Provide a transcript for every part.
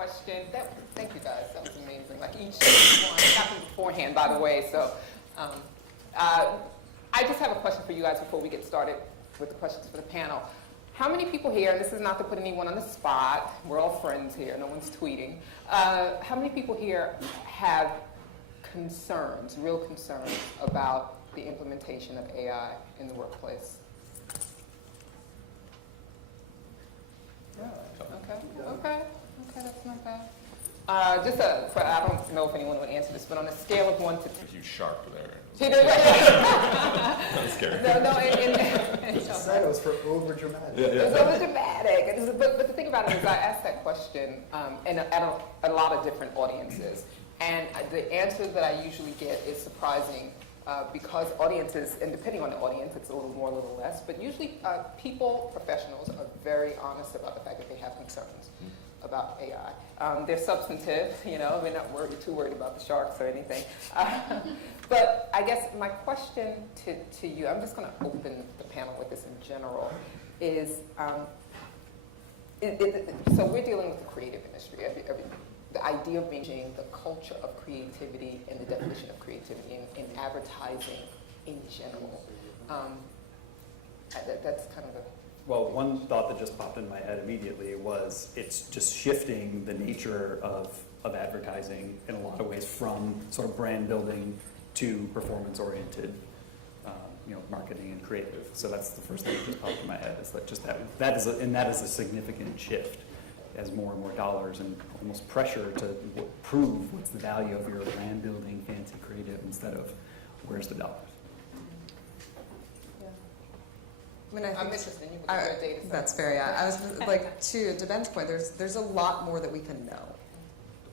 question. Thank you guys, that was amazing. Like each one, got me beforehand, by the way. So I just have a question for you guys before we get started with the questions for the panel. How many people here, and this is not to put anyone on the spot, we're all friends here, no one's tweeting. How many people here have concerns, real concerns about the implementation of AI in the workplace? Okay, that's not bad. I don't know if anyone would answer this, but on a scale of 1 to 10. A huge shark there. That's scary. No, It said it was for over-dramatic. Yeah. It was over-dramatic. But the thing about it is I asked that question at a lot of different audiences. And the answer that I usually get is surprising because audiences, and depending on the audience, it's a little more, a little less, but usually people, professionals, are very honest about the fact that they have concerns about AI. They're substantive, we're not too worried about the sharks or anything. But I guess my question to you, I'm just going to open the panel with this in general, is so we're dealing with the creative industry. The idea of changing the culture of creativity and the definition of creativity in advertising in general. That's kind of a... Well, one thought that just popped in my head immediately was it's just shifting the nature of advertising in a lot of ways from sort of brand building to performance-oriented marketing and creative. So that's the first thing that just popped in my head. Is that just that is a significant shift as more and more dollars and almost pressure to prove what's the value of your brand building, fancy creative instead of where's the dollars. I mean, I think I'm interested in you with your data. that's fair, yeah. I was like, to Ben's point, there's a lot more that we can know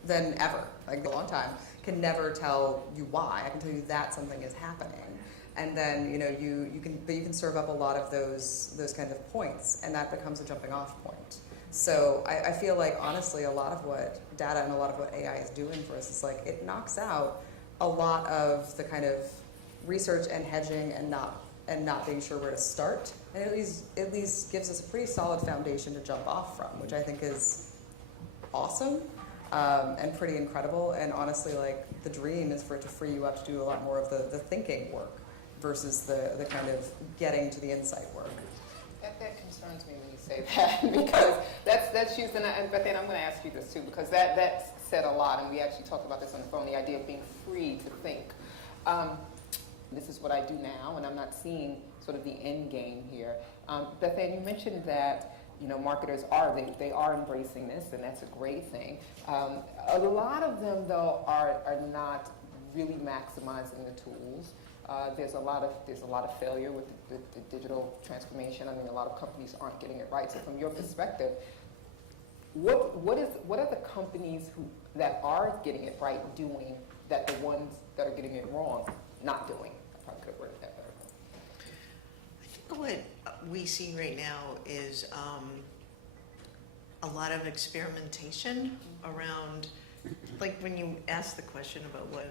than ever. Like a long time can never tell you why. I can tell you that something is happening, and then you can serve up a lot of those kind of points, and that becomes a jumping off point. So I feel like honestly, a lot of what data and a lot of what AI is doing for us is like it knocks out a lot of the kind of research and hedging and not being sure where to start, and at least gives us a pretty solid foundation to jump off from, which I think is awesome and pretty incredible. And honestly, like the dream is for it to free you up to do a lot more of the thinking work versus the kind of getting to the insight work. That concerns me when you say that because that's used, and Bethann, I'm going to ask you this too because that said a lot, and we actually talked about this on the phone. The idea of being free to think. This is what I do now, and I'm not seeing sort of the end game here. Bethann, you mentioned that marketers they are embracing this, and that's a great thing. A lot of them, though, are not really maximizing the tools. There's a lot of failure with the digital transformation. I mean, a lot of companies aren't getting it right. So, from your perspective, what are the companies that are getting it right doing that the ones that are getting it wrong not doing? I probably could have worded that better. I think what we see right now is a lot of experimentation around, like when you ask the question about what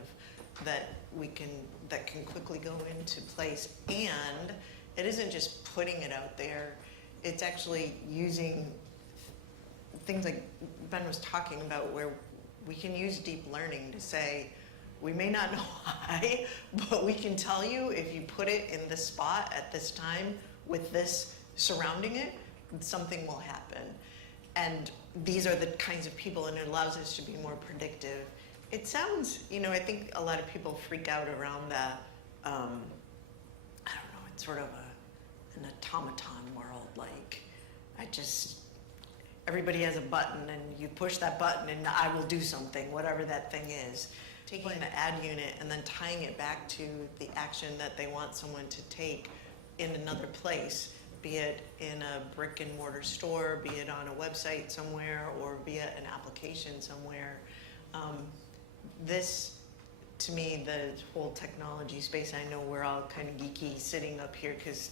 that can quickly go into place, and it isn't just putting it out there, it's actually using things like Ben was talking about where we can use deep learning to say, we may not know why, but we can tell you if you put it in this spot at this time with this surrounding it, something will happen. And these are the kinds of people, and it allows us to be more predictive. It sounds, I think a lot of people freak out around that, I don't know, it's sort of an automaton world. Like, everybody has a button, and you push that button, and I will do something, whatever that thing is. Taking the ad unit and then tying it back to the action that they want someone to take in another place, be it in a brick and mortar store, be it on a website somewhere, or be it an application somewhere. This, to me, the whole technology space, I know we're all kind of geeky sitting up here because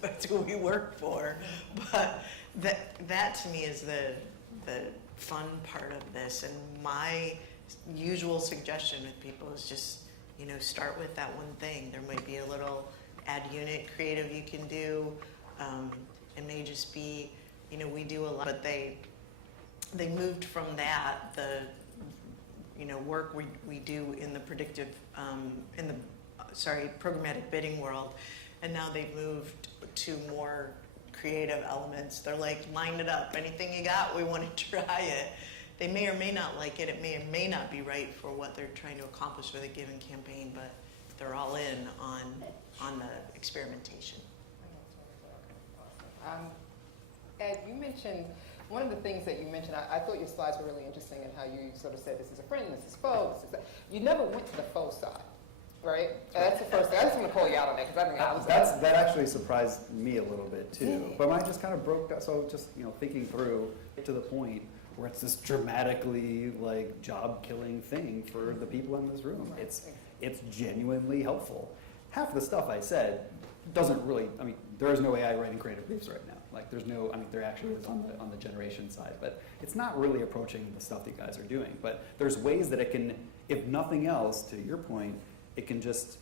that's who we work for, but that to me is the fun part of this. And my usual suggestion with people is just, start with that one thing. There might be a little ad unit creative you can do. It may just be, we do a lot, but they moved from that, the work we do in the predictive, programmatic bidding world, and now they've moved to more creative elements. They're like, line it up, anything you got, we want to try it. They may or may not like it. It may or may not be right for what they're trying to accomplish with a given campaign, but they're all in on the experimentation. Ed, you mentioned, one of the things that you mentioned, I thought your slides were really interesting in how you sort of said this is a friend, this is foe, this is that. You never went to the foe side, right? That's the first thing. I just want to call you out on that because I think that actually surprised me a little bit too. But mine just kind of broke down. So just thinking through to the point where it's this dramatically like job-killing thing for the people in this room. It's genuinely helpful. Half the stuff I said doesn't really. I mean, there is no AI writing creative briefs right now. Like there's no. I mean, there actually is on the generation side, but it's not really approaching the stuff that you guys are doing. But there's ways that it can, if nothing else, to your point, it can just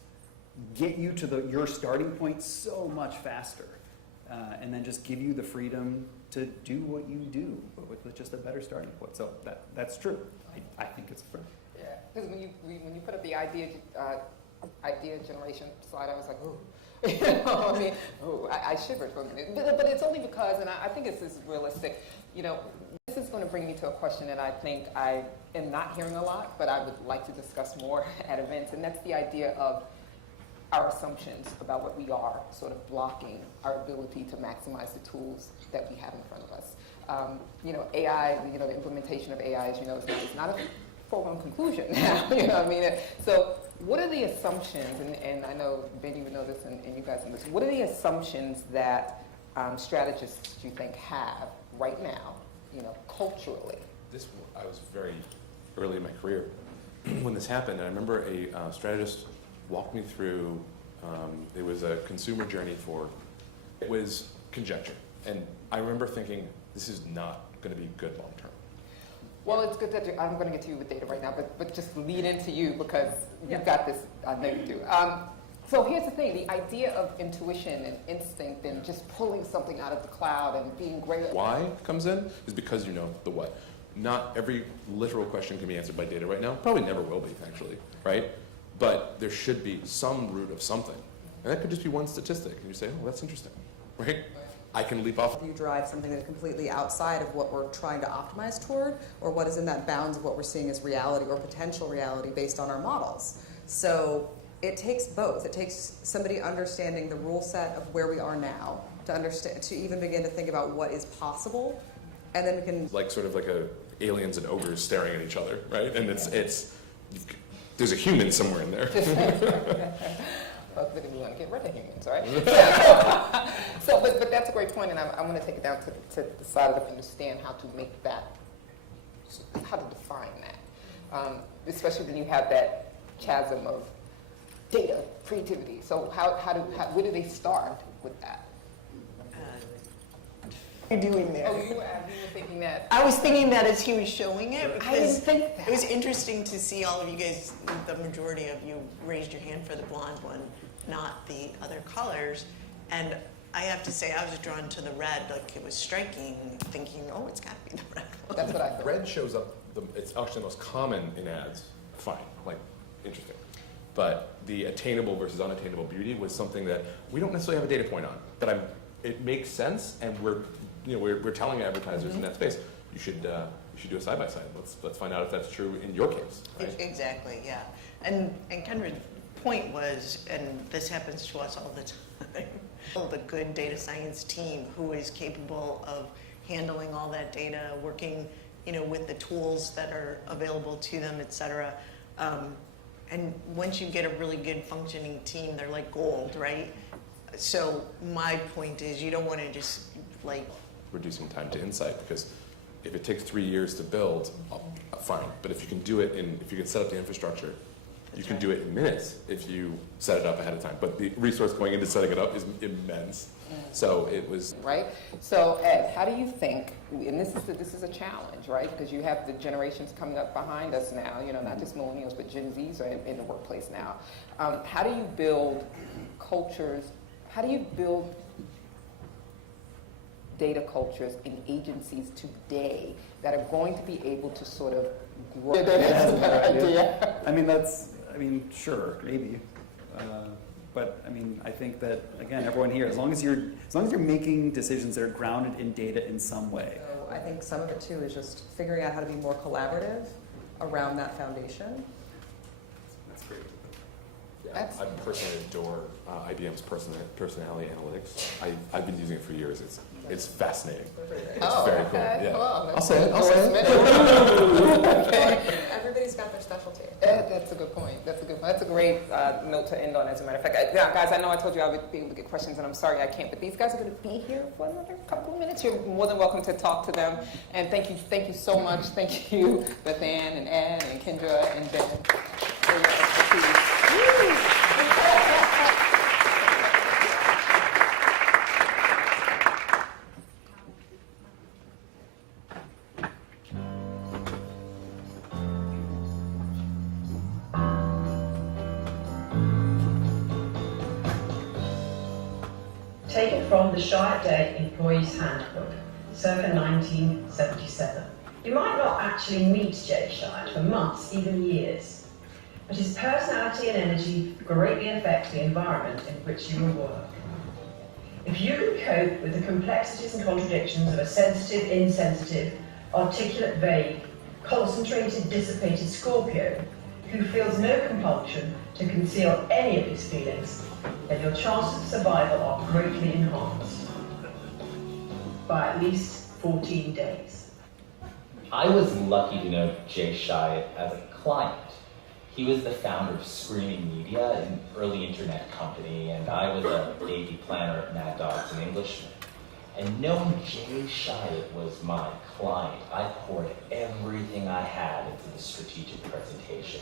get you to your starting point so much faster, and then just give you the freedom to do what you do, but with just a better starting point. So that's true. I think it's fair. Yeah, because when you put up the idea generation slide, I was like, ooh. I mean, I shivered for a minute. But it's only because, and I think this is realistic, this is going to bring me to a question that I think I am not hearing a lot, but I would like to discuss more at events, and that's the idea of our assumptions about what we are sort of blocking our ability to maximize the tools that we have in front of us. AI, the implementation of AI, as you know, is not a foregone conclusion now, what I mean? So what are the assumptions, and I know, Ben, you would know this, and you guys know this, what are the assumptions that strategists, you think, have right now, culturally? I was very early in my career when this happened, and I remember a strategist walked me through, it was a consumer journey it was conjecture, and I remember thinking, this is not going to be good long term. Well, it's good that I'm going to get to you with data right now, but just lead into you because you've got this, I know you do. So here's the thing, the idea of intuition and instinct and just pulling something out of the cloud and being great. Why comes in is because you know the what. Not every literal question can be answered by data right now. Probably never will be, actually, right? But there should be some root of something. And that could just be one statistic. And you say, oh, that's interesting, right? I can leap off. You drive something that's completely outside of what we're trying to optimize toward, or what is in that bounds of what we're seeing as reality or potential reality based on our models. So it takes both. It takes somebody understanding the rule set of where we are now to understand, to even begin to think about what is possible, and then we can like sort of like aliens and ogres staring at each other, right? And there's a human somewhere in there. Well, but we want to get rid of humans, right? But that's a great point, and I'm going to take it down to the side of understand how to make that, how to define that, especially when you have that chasm of data, creativity. So where do they start with that? You're doing there. Oh, you were thinking that. I was thinking that as he was showing it, I didn't because think that. it was interesting to see all of you guys, the majority of you raised your hand for the blonde one, not the other colors. And I have to say, I was drawn to the red, like it was striking, thinking, oh, it's got to be the red one. That's what I thought. Red shows up, it's actually the most common in ads. Fine, like, interesting. But the attainable versus unattainable beauty was something that we don't necessarily have a data point on, but it makes sense, and we're telling advertisers in that space, you should do a side-by-side. Let's find out if that's true in your case. Right? Exactly, yeah. And Kendra's point was, and this happens to us all the time, the good data science team who is capable of handling all that data, working with the tools that are available to them, et cetera. And once you get a really good functioning team, they're like gold, right? So my point is, you don't want to just like reducing time to insight, because if it takes 3 years to build, fine. But if you can do it if you can set up the infrastructure, you can do it in minutes if you set it up ahead of time. But the resource going into setting it up is immense. So it was right. So Ed, how do you think? And this is a challenge, right? Because you have the generations coming up behind us now. Not just millennials, but Gen Zs are in the workplace now. How do you build cultures? How do you build data cultures in agencies today that are going to be able to sort of grow? That's a better idea. I mean, sure, maybe. But I mean, I think that, again, everyone here, as long as you're making decisions that are grounded in data in some way. So I think some of it too is just figuring out how to be more collaborative around that foundation. That's great. Yeah, I personally adore IBM's personality analytics. I've been using it for years. It's fascinating. It's very cool. Yeah. Well, I'll say it. Okay. Everybody's got their specialty. That's a good point. That's a great note to end on, as a matter of fact. Yeah, guys, I know I told you I would be able to get questions, and I'm sorry I can't, but these guys are going to be here for another couple of minutes. You're more than welcome to talk to them. And thank you so much. Thank you, Bethann and Ann and Kendra and Ben, for your expertise. Taken from the Day Employees Handbook, circa 1977. You might not actually meet Jay Shyatt for months, even years, but his personality and energy greatly affect the environment in which you will work. If you can cope with the complexities and contradictions of a sensitive, insensitive, articulate, vague, concentrated, dissipated Scorpio who feels no compulsion to conceal any of his feelings, then your chances of survival are greatly enhanced by at least 14 days. I was lucky to know Jay Shyatt as a client. He was the founder of Screaming Media, an early internet company, and I was a baby planner at Mad Dogs and Englishman. And knowing Jay Shyatt was my client, I poured everything I had into the strategic presentation.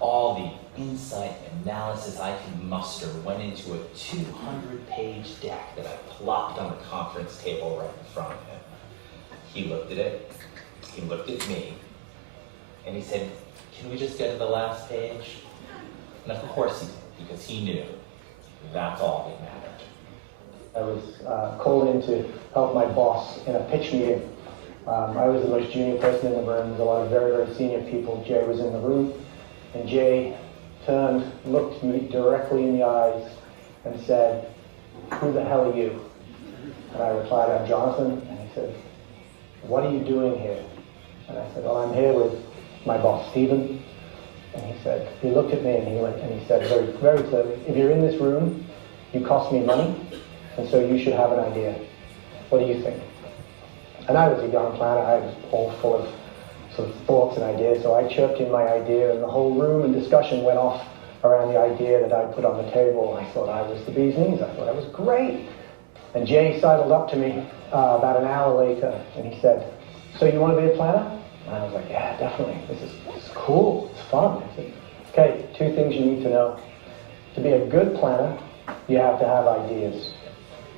All the insight and analysis I could muster went into a 200-page deck that I plopped on the conference table right in front of him. He looked at it, he looked at me, and he said, "Can we just get to the last page?" And of course he did, because he knew that's all that mattered. I was called in to help my boss in a pitch meeting. I was the most junior person in the room. There's a lot of very, very senior people. Jay was in the room. And Jay turned, looked me directly in the eyes, and said, "Who the hell are you?" And I replied, "I'm Jonathan." And he said, "What are you doing here?" And I said, "Oh, I'm here with my boss, Stephen." And he looked at me and he said very, very clearly, "If you're in this room, you cost me money, and so you should have an idea. What do you think?" And I was a young planner. I was all full of sort of thoughts and ideas, so I chirped in my idea, and the whole room and discussion went off around the idea that I put on the table. I thought I was the bee's knees. I thought I was great. And Jay sidled up to me about an hour later, and he said, "So you want to be a planner?" And I was like, "Yeah, definitely. This is cool. It's fun." I said, "Okay, 2 things you need to know. To be a good planner, you have to have ideas.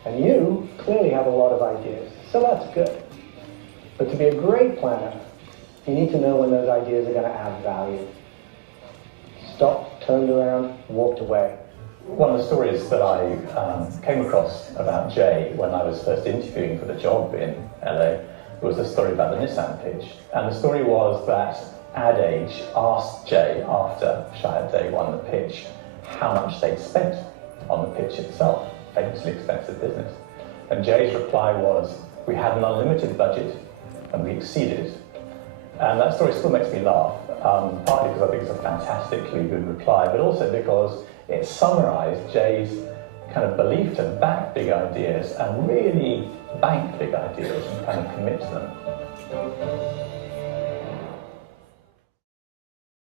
And you clearly have a lot of ideas, so that's good. But to be a great planner, you need to know when those ideas are going to add value." Stopped, turned around, walked away. One of the stories that I came across about Jay when I was first interviewing for the job in LA was a story about the Nissan pitch. And the story was that Ad Age asked Jay after Shyatt Day won the pitch how much they'd spent on the pitch itself, famously expensive business. And Jay's reply was, "We had an unlimited budget and we exceeded it." And that story still makes me laugh, partly because I think it's a fantastically good reply, but also because it summarized Jay's kind of belief to back big ideas and really bank big ideas and kind of commit to them.